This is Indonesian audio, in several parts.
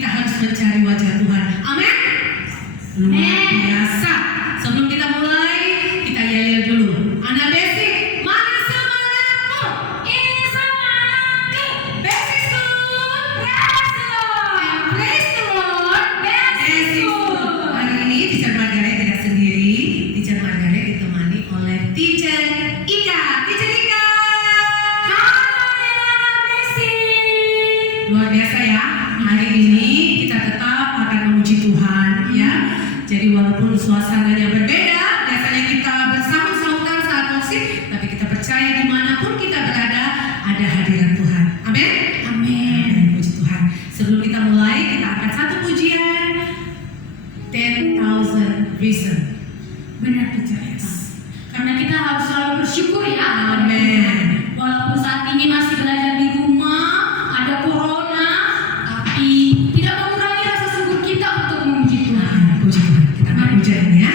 kita harus mencari wajah Tuhan. Amin. Luar biasa. Sebelum kita mulai, kita yel-yel dulu. Anak basic, mana semangatmu? Ini semangatku. Basic school, praise the Lord. Praise the Lord, basic school. Hari ini Teacher Margaret tidak sendiri. Teacher Margaret ditemani oleh Teacher Ika. Teacher Ika. Hai anak basic. Luar biasa ya. Hari ini kita tetap akan memuji Tuhan ya. Jadi walaupun suasananya berbeda, biasanya kita bersama-sama saat musik, tapi kita percaya dimanapun kita berada, ada hadirat Tuhan. Amin? Amin. Puji Tuhan. Sebelum kita mulai, kita angkat satu pujian. 10,000 reason. Benar percaya. Karena kita harus selalu bersyukur ya. Amin. Walaupun saat ini masih belajar di rumah, ada corona, tapi tidak mengurangi rasa syukur kita untuk memuji Tuhan. Puji Tuhan. Kita akan pujian ya.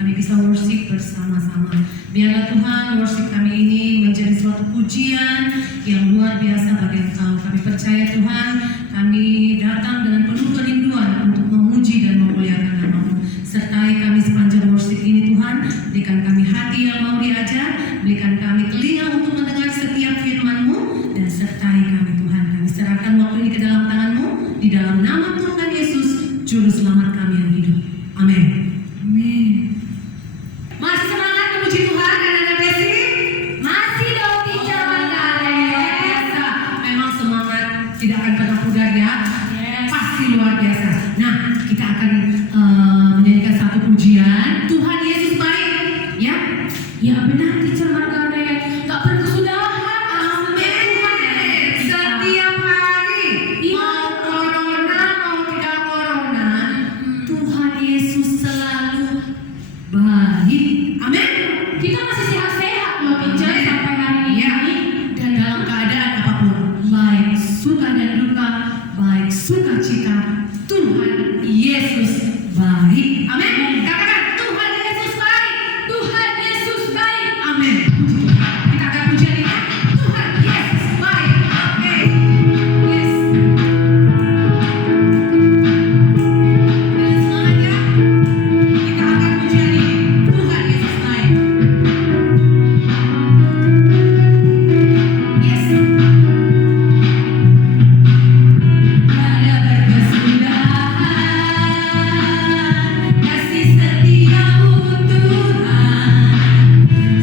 kami bisa worship bersama-sama. Biarlah Tuhan worship kami ini menjadi suatu pujian yang luar biasa bagi Engkau. Kami percaya Tuhan, kami datang dengan penuh kerinduan untuk memuji dan memuliakan nama-Mu. Sertai kami sepanjang worship ini Tuhan, berikan kami hati yang mau diajar, berikan kami telinga untuk mendengar setiap firman-Mu, dan sertai kami Tuhan. Kami serahkan waktu ini ke dalam tangan-Mu, di dalam nama Tuhan Yesus, Juru Selamat kami yang hidup. Amin. Amin. Masih semangat memuji Tuhan anak-anak Besi? Masih dong teacher Margaret. Luar biasa. Memang semangat tidak akan pernah pudar ya. Pasti luar biasa. Nah, kita akan menyanyikan satu pujian. Tuhan Yesus baik. Ya? Ya benar teacher Margaret. Gak berkesudahan. Amin. Setiap hari, mau corona mau tidak corona, Tuhan Yesus selalu baik. Amin. Kita masih sehat-sehat loh teacher sampai hari ini. Ya. Dan dalam keadaan apapun, baik suka dan duka, baik sukacita, Tuhan Yesus baik. Amin. Katakan Tuhan Yesus baik. Tuhan Yesus baik. Amin. Kita akan pujian ini. Tuhan Yesus baik. Oke. Yes. Dengan semangat ya. Kita akan pujian ini. Tuhan Yesus baik. Yes. Ada berkesudahan kasih setiamu Tuhan,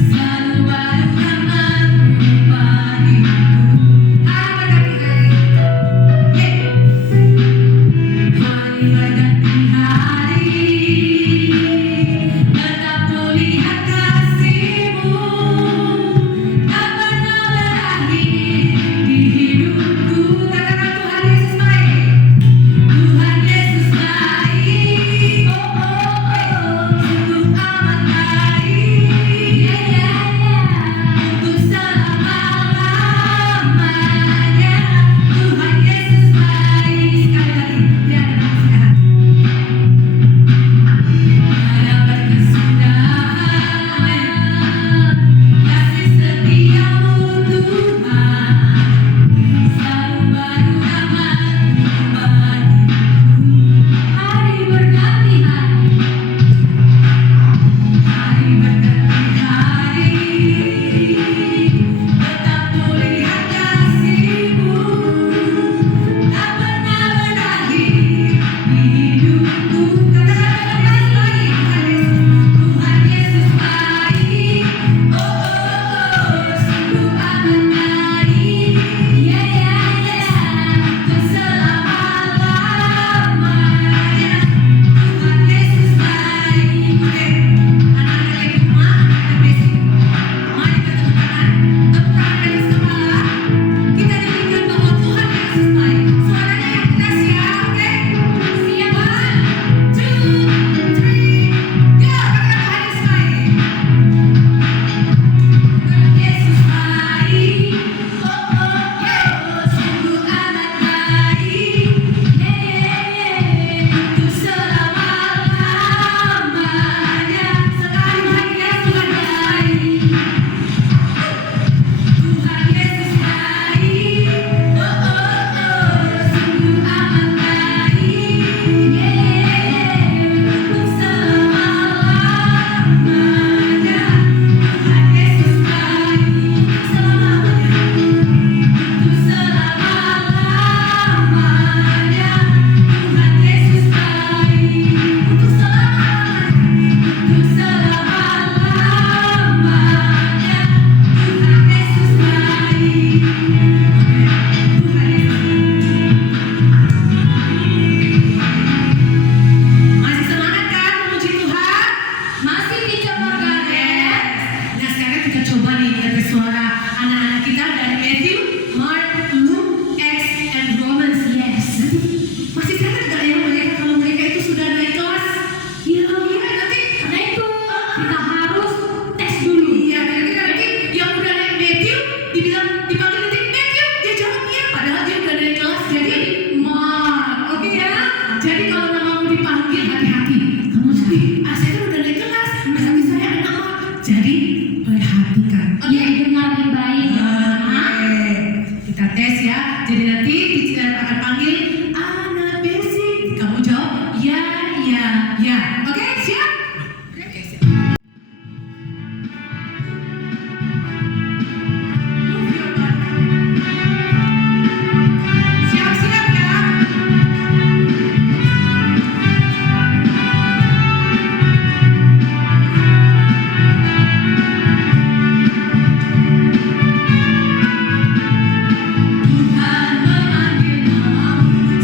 selalu baru rahmat-Mu bagiku. Hari berganti hari, tetap kulihat kasih-Mu, tak pernah berakhir di hidupku. Katakan Tuhan Yesus baik. Tuhan Yesus baik, oh oh oh, sungguh amat baik, ya ya ya, untuk selama-lamanya. Tuhan Yesus baik. Sekali lagi, biar ada kasihan. Ada berkesudahan kasih setiamu Tuhan, selalu baru rahmat-Mu bagiku. Hari berganti hari, hari berganti hari, tetap kulihat kasih-Mu, tak pernah berakhir di hidupku. Katakan lagi, Tuhan Yesus baik, oh oh oh, sungguh amat baik, ya ya ya, untuk selama-lamanya. Tuhan Yesus baik. Oke, anak-anak yang di rumah, anak-anak Besi, mari bertepuk tangan, tepuk tangan di atas kepala. Kita nyanyikan bahwa Tuhan Yesus baik. Suaranya yang keras ya, oke? Siap, 1, 2, 3, go! Katakan Tuhan Yesus baik. Tuhan Yesus baik, oh oh oh, sungguh amat baik, untuk selama-lamanya. Sekali lagi ya, Tuhan baik. Tuhan Yesus baik, oh oh oh, sungguh amat baik, untuk selama-lamanya. Tuhan Yesus baik, untuk selamanya, untuk selama-lamanya. Tuhan Yesus baik, untuk selamanya, untuk selama-lamanya. Tuhan Yesus baik. Tuhan Yesus. Masih semangat kan memuji Tuhan? Masih teacher Margaret. Nah sekarang kita coba nih lihat suara anak-anak kita dari Matthew, Mark, Luke, Acts, and Romans. Yes. Masih sehat nggak ya mereka kalau mereka itu sudah naik kelas? Iya, nanti Karena itu kita harus tes dulu. iya nanti yang udah naik Matthew dibilang dipanggil nanti Matthew, dia jawab iya padahal dia udah naik kelas jadi Mark. Oke ya. Jadi kalau namamu dipanggil hati-hati. Kamu sedih. Saya kan udah naik kelas. Kita tes ya. Jadi nanti teacher akan panggil anak basic. Kamu jawab ya, ya, ya. Oke, siap? Oke, siap. Move your body. Siap-siap ya. Tuhan memanggil namamu.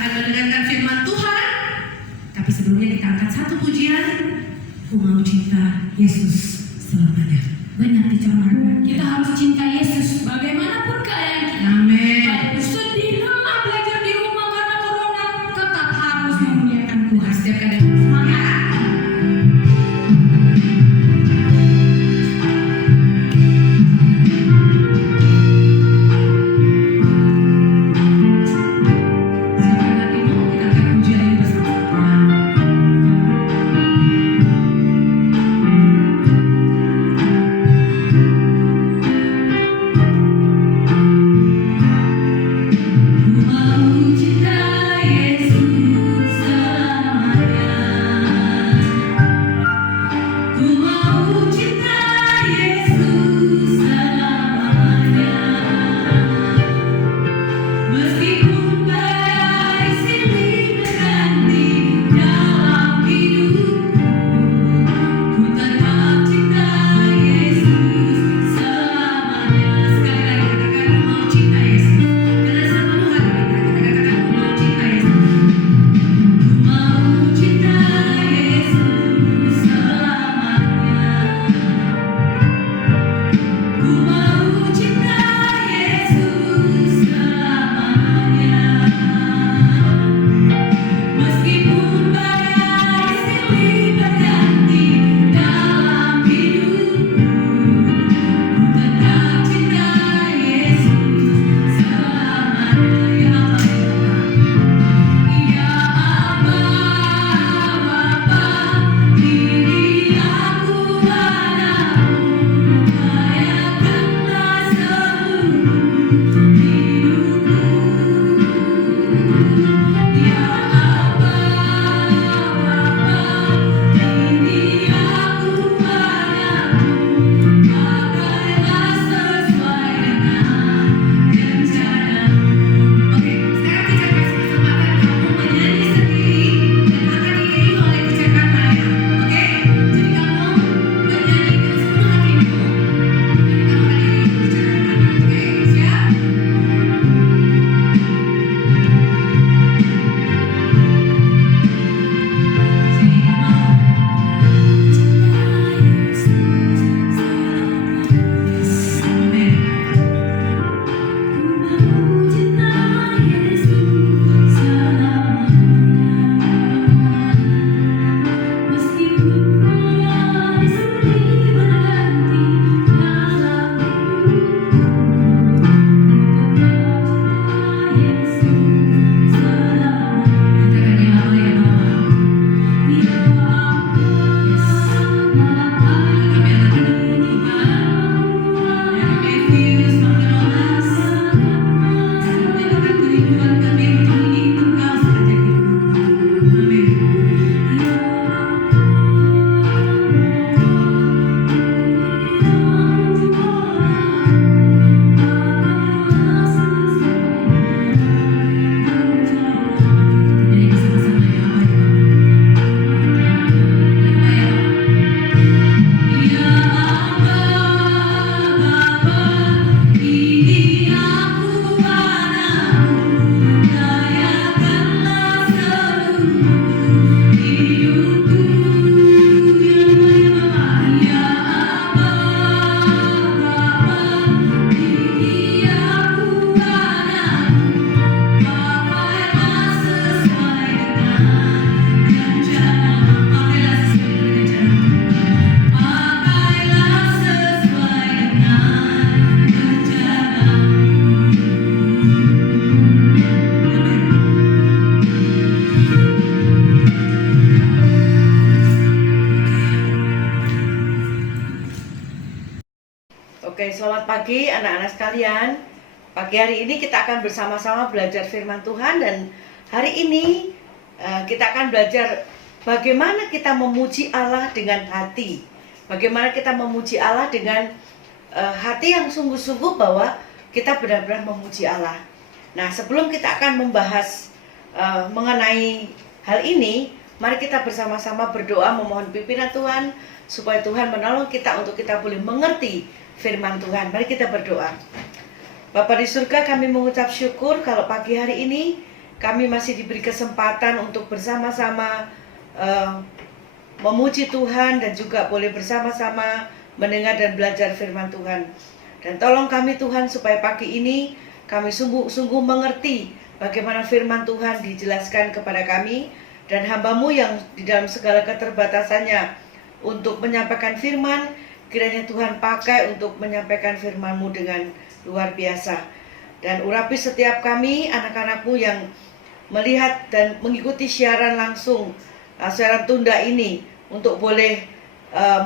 akan mendengarkan firman Tuhan. Tapi sebelumnya kita angkat satu pujian. Ku mau cinta Yesus selamanya. Benar Teacher Margaret. Kita harus cinta Yesus bagaimanapun keadaan kita. Amin. Baik sedih, lelah, belajar di rumah karena corona, tetap harus memuliakan Tuhan. Setiap keadaan semangat. Siapkan hatimu, kita angkat pujian ini bersama Tuhan. Ku mau cinta Yesus selamanya. Ku mau cinta Yesus selamanya. Meskipun badai silih berganti dalam hidupku, ku tetap cinta Yesus selamanya. Sekali lagi katakan ku mau cinta Yesus. Dengan sepenuh hati kita katakan ku mau cinta Yesus. Ku mau cinta Yesus selamanya. Ku mau cinta Yesus selamanya. Meskipun badai silih berganti dalam hidupku, ku tetap cinta Yesus selamanya. Ya Bapa, ini aku anakmu, layakanlah seluruh hidupku. Ya Bapa, ini aku anakmu, pakailah sesuai dengan rencanamu. Oke, sekarang teacher kasih kesempatan kamu menyanyi sendiri dan akan diiringi oleh teacher Karmaya. Oke, jadi kamu menyanyi dengan sepenuh hatimu. Jadi kamu akan diiringi oleh teacher Karmaya. Oke, siap? Amin. Katakan ya Allah ya Bapa. Kami anak anak Tuhan dari Matthews, Magnolas, menyatakan kerinduan kami untuk ingin Engkau sepanjang hidup. Amin. Nyanyi bersama-sama ya Bapa ya Bapa. Ya Bapa, ini aku anakmu, layakanlah seluruh hidupku. Ya Bapa, ini aku anakmu, pakailah sesuai dengan rencanamu. Pakailah sesuai dengan rencanamu. Pakailah sesuai dengan rencanamu. Oke, selamat pagi anak-anak sekalian. Pagi hari ini kita akan bersama-sama belajar firman Tuhan dan hari ini kita akan belajar bagaimana kita memuji Allah dengan hati. Bagaimana kita memuji Allah dengan hati yang sungguh-sungguh bahwa kita benar-benar memuji Allah. Nah, sebelum kita akan membahas mengenai hal ini, mari kita bersama-sama berdoa memohon pimpinan Tuhan supaya Tuhan menolong kita untuk kita boleh mengerti firman Tuhan. Mari kita berdoa. Bapa di surga, kami mengucap syukur kalau pagi hari ini kami masih diberi kesempatan untuk bersama-sama memuji Tuhan dan juga boleh bersama-sama mendengar dan belajar firman Tuhan. Dan tolong kami Tuhan supaya pagi ini kami sungguh-sungguh mengerti bagaimana firman Tuhan dijelaskan kepada kami, dan hamba-Mu yang di dalam segala keterbatasannya untuk menyampaikan firman, kiranya Tuhan pakai untuk menyampaikan firman-Mu dengan luar biasa. Dan urapi setiap kami, anak-anak-Mu yang melihat dan mengikuti siaran langsung, siaran tunda ini, untuk boleh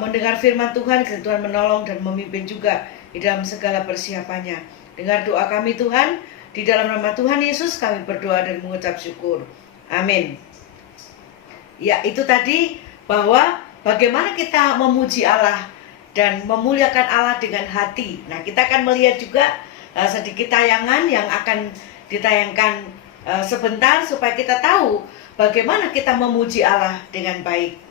mendengar firman Tuhan, kiranya Tuhan menolong dan memimpin juga di dalam segala persiapannya. Dengar doa kami Tuhan, di dalam nama Tuhan Yesus kami berdoa dan mengucap syukur. Amin. Ya, itu tadi bahwa bagaimana kita memuji Allah dan memuliakan Allah dengan hati. Nah, kita akan melihat juga sedikit tayangan yang akan ditayangkan sebentar supaya kita tahu bagaimana kita memuji Allah dengan baik.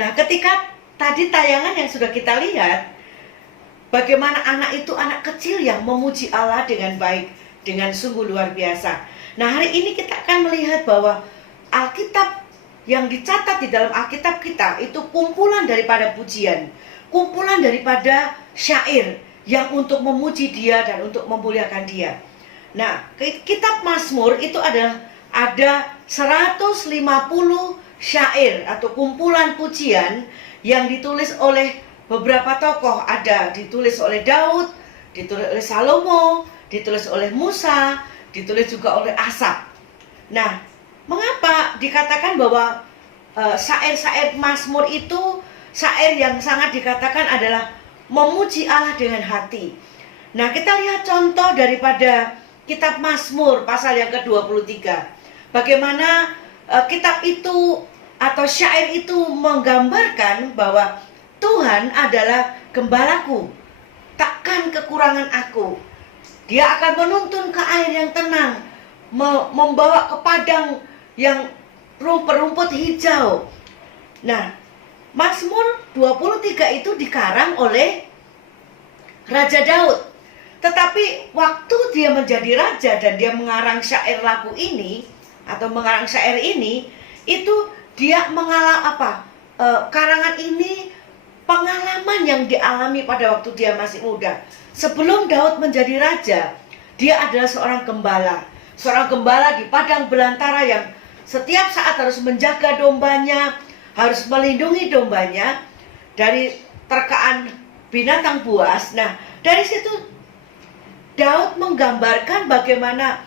Nah, ketika tadi tayangan yang sudah kita lihat, bagaimana anak itu, anak kecil yang memuji Allah dengan baik, dengan sungguh luar biasa. Nah, hari ini kita akan melihat bahwa Alkitab yang dicatat di dalam Alkitab kita itu kumpulan daripada pujian, kumpulan daripada syair yang untuk memuji Dia dan untuk memuliakan Dia. Nah, kitab Mazmur itu ada 150 syair atau kumpulan pujian yang ditulis oleh beberapa tokoh. Ada ditulis oleh Daud, ditulis oleh Salomo, ditulis oleh Musa, ditulis juga oleh Asaf. Nah, mengapa dikatakan bahwa syair-syair Mazmur itu syair yang sangat dikatakan adalah memuji Allah dengan hati? Nah, kita lihat contoh daripada kitab Mazmur pasal yang ke-23. Bagaimana kitab itu atau syair itu menggambarkan bahwa Tuhan adalah gembalaku, takkan kekurangan aku. Dia akan menuntun ke air yang tenang, membawa ke padang yang rumput hijau. Nah, Mazmur 23 itu dikarang oleh Raja Daud. Tetapi waktu dia menjadi raja dan dia mengarang syair lagu ini atau mengarang syair ini, itu dia karangan ini pengalaman yang dialami pada waktu dia masih muda. Sebelum Daud menjadi raja, dia adalah seorang gembala. Seorang gembala di padang belantara yang setiap saat harus menjaga dombanya, harus melindungi dombanya dari terkaan binatang buas. Nah, dari situ Daud menggambarkan bagaimana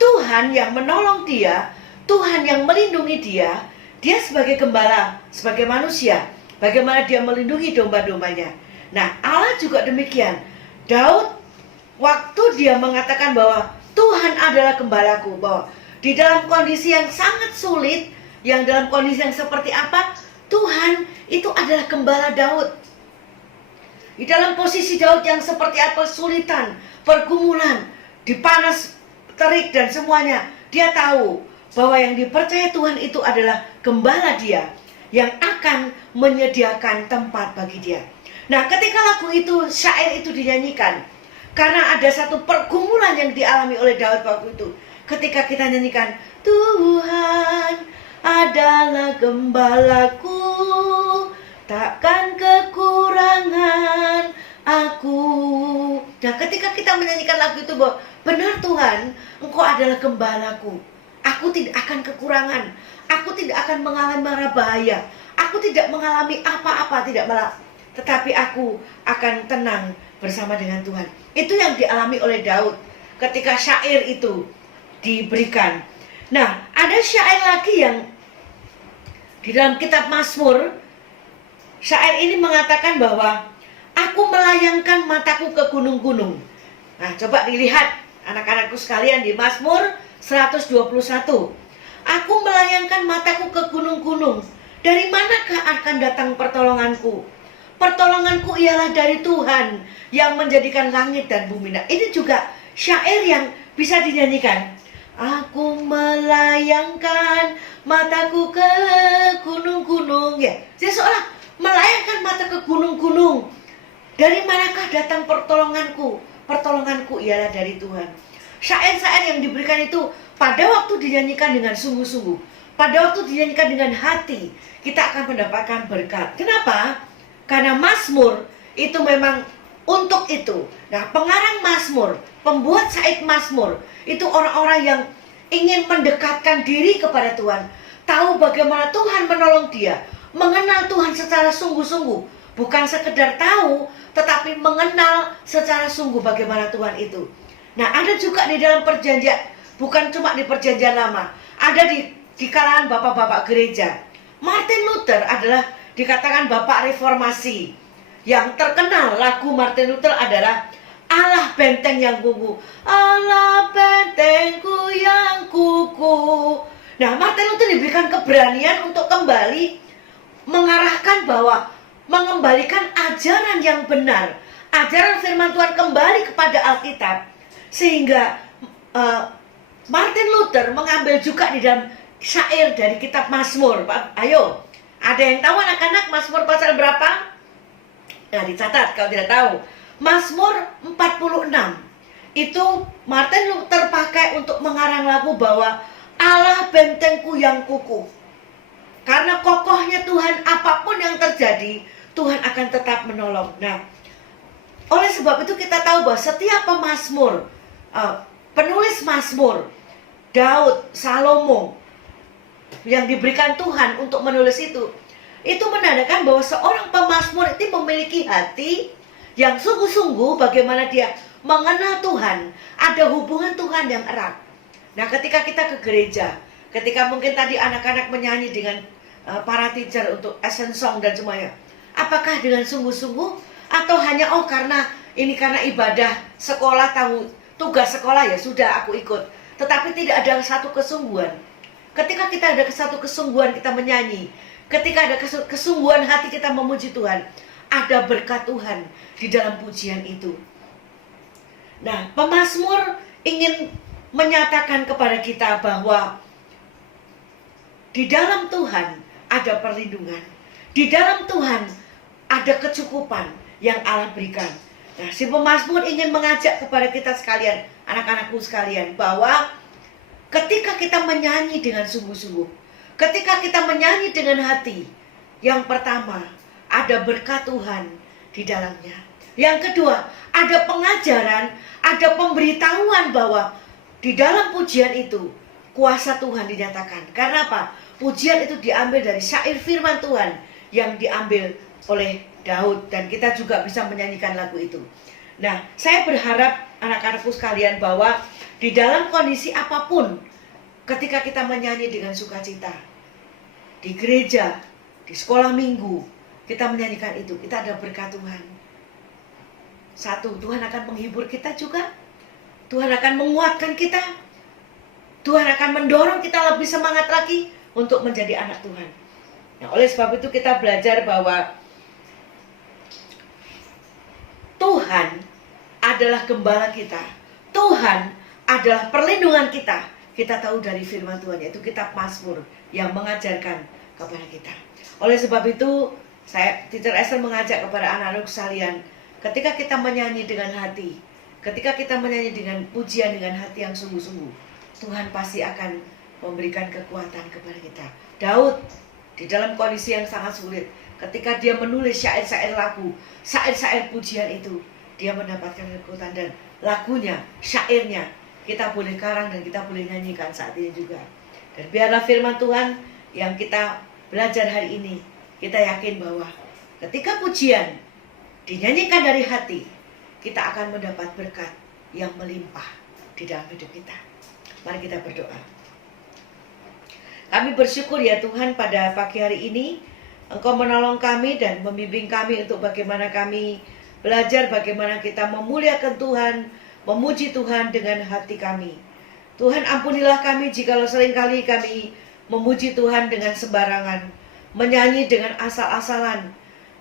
Tuhan yang menolong dia, Tuhan yang melindungi dia sebagai gembala, sebagai manusia, bagaimana dia melindungi domba-dombanya. Nah, Allah juga demikian. Daud waktu dia mengatakan bahwa Tuhan adalah gembalaku, bahwa di dalam kondisi yang sangat sulit, yang dalam kondisi yang seperti apa, Tuhan itu adalah gembala Daud. Di dalam posisi Daud yang seperti apa, kesulitan, pergumulan, dipanas, terik dan semuanya, dia tahu bahwa yang dipercaya Tuhan itu adalah gembala dia yang akan menyediakan tempat bagi dia. Nah, ketika lagu itu, syair itu dinyanyikan, karena ada satu pergumulan yang dialami oleh Daud waktu itu, ketika kita nyanyikan, Tuhan adalah gembalaku, takkan kekurangan aku. Nah, ketika kita menyanyikan lagu itu bahwa benar Tuhan, Engkau adalah gembalaku, aku tidak akan kekurangan, aku tidak akan mengalami mara bahaya, aku tidak mengalami apa-apa, tetapi aku akan tenang bersama dengan Tuhan. Itu yang dialami oleh Daud ketika syair itu diberikan. Nah, ada syair lagi yang di dalam kitab Mazmur. Syair ini mengatakan bahwa aku melayangkan mataku ke gunung-gunung. Nah, coba dilihat anak-anakku sekalian di Mazmur 121. Aku melayangkan mataku ke gunung-gunung. Dari manakah akan datang pertolonganku? Pertolonganku ialah dari Tuhan yang menjadikan langit dan bumi. Nah, ini juga syair yang bisa dinyanyikan. Aku melayangkan mataku ke gunung-gunung. Ya, jadi seolah melayangkan mata ke gunung-gunung. Dari manakah datang pertolonganku? Pertolonganku ialah dari Tuhan. Syair-syair yang diberikan itu pada waktu dinyanyikan dengan sungguh-sungguh, pada waktu dinyanyikan dengan hati, kita akan mendapatkan berkat. Kenapa? Karena Mazmur itu memang untuk itu. Nah, pengarang Mazmur, pembuat syair Mazmur, itu orang-orang yang ingin mendekatkan diri kepada Tuhan, tahu bagaimana Tuhan menolong dia, mengenal Tuhan secara sungguh-sungguh, bukan sekedar tahu, tetapi mengenal secara sungguh bagaimana Tuhan itu. Nah, ada juga di dalam perjanjian, bukan cuma di perjanjian lama, ada di kalangan bapak-bapak gereja. Martin Luther adalah dikatakan bapak reformasi. Yang terkenal lagu Martin Luther adalah Allah benteng yang kukuh, Allah bentengku yang kukuh. Nah, Martin Luther diberikan keberanian untuk kembali mengarahkan bahwa mengembalikan ajaran yang benar, ajaran firman Tuhan kembali kepada Alkitab, sehingga Martin Luther mengambil juga di dalam syair dari kitab Mazmur. Ayo, ada yang tahu anak-anak Mazmur pasal berapa? Nah, dicatat kalau tidak tahu. Mazmur 46. Itu Martin Luther pakai untuk mengarang lagu bahwa Allah bentengku yang kukuh. Karena kokohnya Tuhan, apapun yang terjadi, Tuhan akan tetap menolong. Nah, oleh sebab itu kita tahu bahwa setiap pemazmur, penulis Mazmur, Daud, Salomo, yang diberikan Tuhan untuk menulis itu menandakan bahwa seorang pemazmur itu memiliki hati yang sungguh-sungguh bagaimana dia mengenal Tuhan, ada hubungan Tuhan yang erat. Nah, ketika kita ke gereja, ketika mungkin tadi anak-anak menyanyi dengan para teacher untuk Essence Song dan semuanya, apakah dengan sungguh-sungguh atau hanya karena ibadah sekolah, tahu tugas sekolah ya sudah aku ikut, tetapi tidak ada satu kesungguhan. Ketika kita ada satu kesungguhan kita menyanyi, ketika ada kesungguhan hati kita memuji Tuhan, ada berkat Tuhan di dalam pujian itu. Nah, pemazmur ingin menyatakan kepada kita bahwa di dalam Tuhan ada perlindungan, Di dalam Tuhan ada kecukupan yang Allah berikan. Nah, si pemazmur ingin mengajak kepada kita sekalian, anak-anakku sekalian, bahwa ketika kita menyanyi dengan sungguh-sungguh, ketika kita menyanyi dengan hati, yang pertama, ada berkat Tuhan di dalamnya. Yang kedua, ada pengajaran, ada pemberitahuan bahwa di dalam pujian itu, kuasa Tuhan dinyatakan. Karena apa? Pujian itu diambil dari syair firman Tuhan yang diambil oleh Daud. Dan kita juga bisa menyanyikan lagu itu. Nah, saya berharap anak-anakku sekalian bahwa di dalam kondisi apapun, ketika kita menyanyi dengan sukacita, di gereja, di sekolah minggu, kita menyanyikan itu, kita ada berkat Tuhan. Satu, Tuhan akan menghibur kita juga. Tuhan akan menguatkan kita. Tuhan akan mendorong kita lebih semangat lagi untuk menjadi anak Tuhan. Nah, oleh sebab itu kita belajar bahwa Tuhan adalah gembala kita. Tuhan adalah perlindungan kita. Kita tahu dari firman Tuhan, yaitu kitab Mazmur yang mengajarkan kepada kita. Oleh sebab itu, Teacher Esther mengajak kepada anak-anak sekalian, ketika kita menyanyi dengan hati, ketika kita menyanyi dengan pujian dengan hati yang sungguh-sungguh, Tuhan pasti akan memberikan kekuatan kepada kita. Daud di dalam kondisi yang sangat sulit, ketika dia menulis syair-syair lagu, syair-syair pujian itu, dia mendapatkan kekuatan, dan lagunya, syairnya, kita boleh karang dan kita boleh nyanyikan saat ini juga. Dan biarlah firman Tuhan yang kita belajar hari ini, kita yakin bahwa ketika pujian dinyanyikan dari hati, kita akan mendapat berkat yang melimpah di dalam hidup kita. Mari kita berdoa. Kami bersyukur ya Tuhan, pada pagi hari ini Engkau menolong kami dan membimbing kami untuk bagaimana kami belajar bagaimana kita memuliakan Tuhan, memuji Tuhan dengan hati kami. Tuhan, ampunilah kami jikalau seringkali kami memuji Tuhan dengan sembarangan, menyanyi dengan asal-asalan,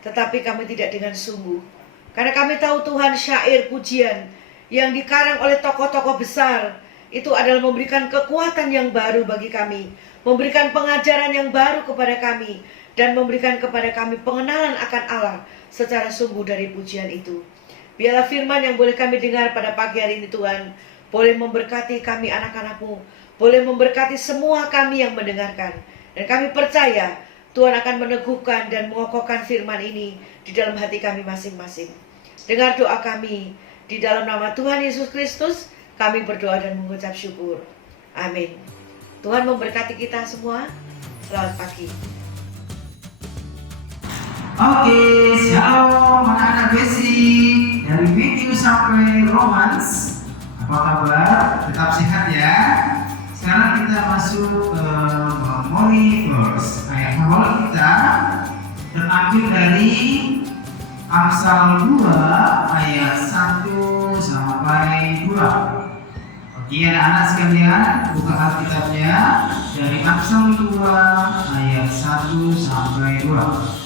tetapi kami tidak dengan sungguh. Karena kami tahu Tuhan, syair pujian yang dikarang oleh tokoh-tokoh besar itu adalah memberikan kekuatan yang baru bagi kami, memberikan pengajaran yang baru kepada kami, dan memberikan kepada kami pengenalan akan Allah secara sungguh dari pujian itu. Biarlah firman yang boleh kami dengar pada pagi hari ini Tuhan, boleh memberkati kami anak-anak-Mu, boleh memberkati semua kami yang mendengarkan. Dan kami percaya Tuhan akan meneguhkan dan mengokohkan firman ini di dalam hati kami masing-masing. Dengar doa kami, di dalam nama Tuhan Yesus Kristus kami berdoa dan mengucap syukur. Amin. Tuhan memberkati kita semua. Selamat pagi. Oke, shalom anak-anak basic dari Minggu sampai Romans. Apa kabar? Tetap sehat ya. Sekarang kita masuk ke Memory Verse. Ayat awal kita terambil dari Amsal 2 ayat 1 sampai 2. Oke anak-anak sekalian, buka Alkitabnya dari Amsal 2 ayat 1 sampai 2.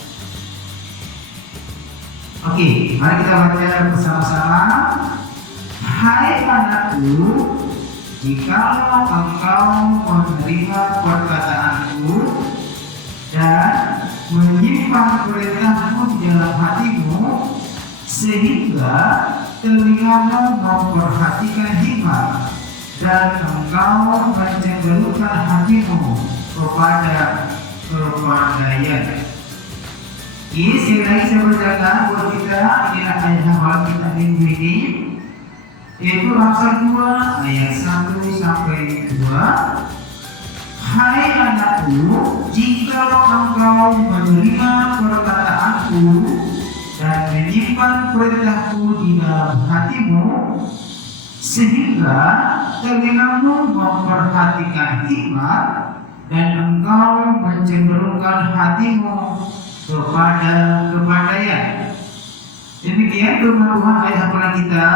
Oke, mari kita baca bersama-sama. Hai anakku, jikalau engkau menerima perkataanku dan menyimpan perintahku di dalam hatimu, sehingga telingamu memperhatikan hikmat dan engkau mencenderungkan hatimu kepada kepandaian. Ini sekali lagi saya bacakan buat kita. Inilah ayat hafalan kita minggu ini, yaitu Amsal 2 ayat 1 sampai 2. Hai anakku, jikalau engkau menerima perkataanku dan menyimpan perintahku di dalam hatimu, sehingga telingamu memperhatikan hikmat dan engkau mencenderungkan hatimu kepada kepandaian. Demikian firman Tuhan ayat hafalan kita.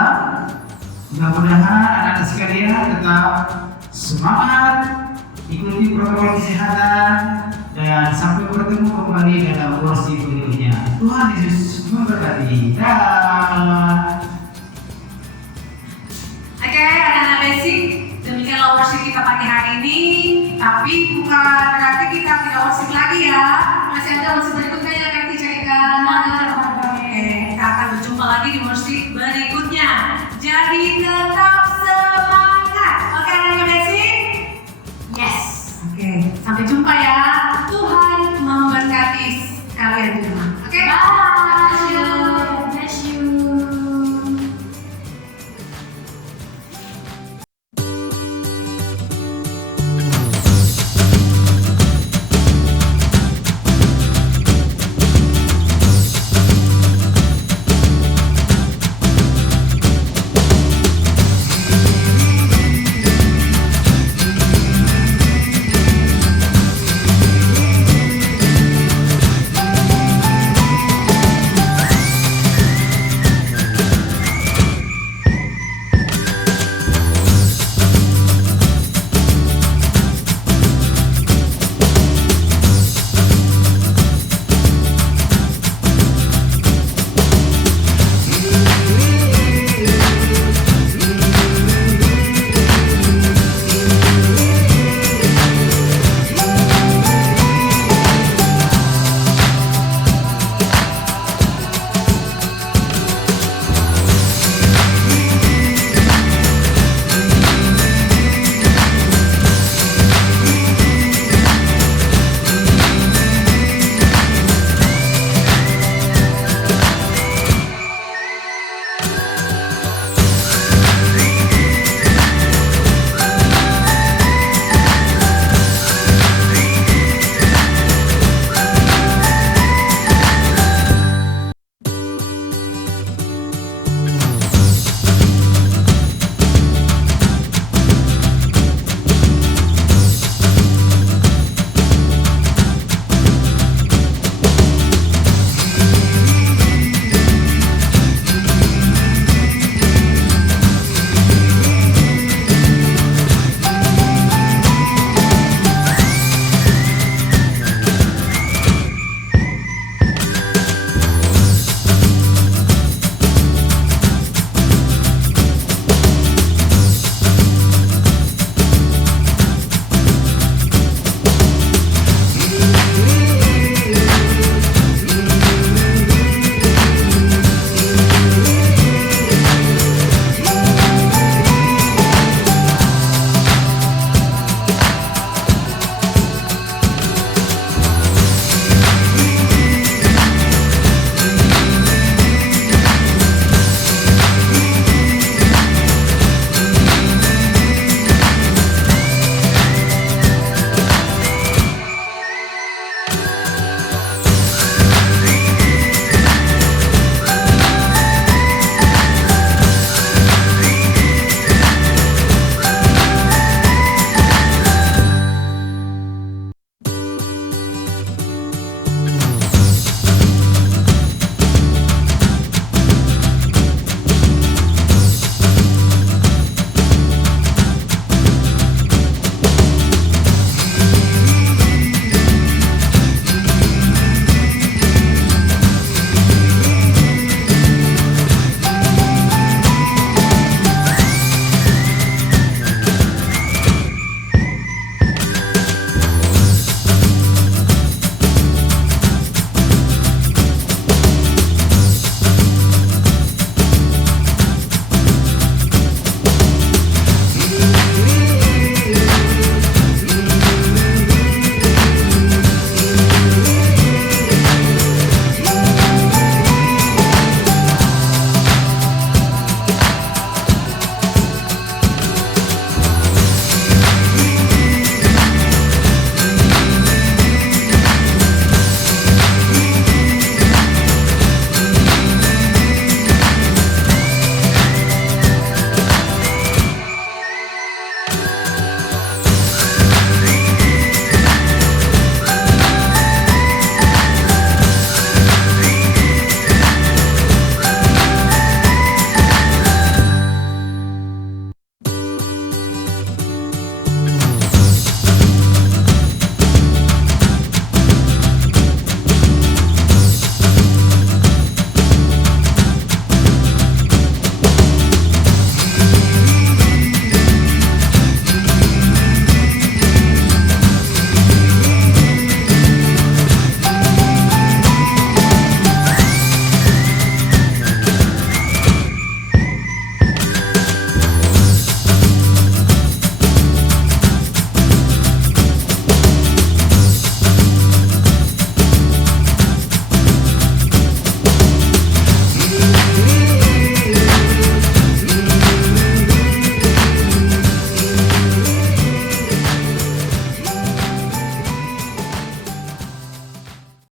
Mudah-mudahan anak-anak sekalian tetap semangat, ikuti protokol kesehatan, dan sampai bertemu kembali dalam worship berikutnya. Tuhan Yesus memberkati. Dah. Oke, anak-anak basic, demikianlah worship kita pagi hari ini. Tapi bukan berarti kita tidak worship lagi ya. Masih ada worship berikutnya akan berjumpa lagi di musik berikutnya. Jadi tetap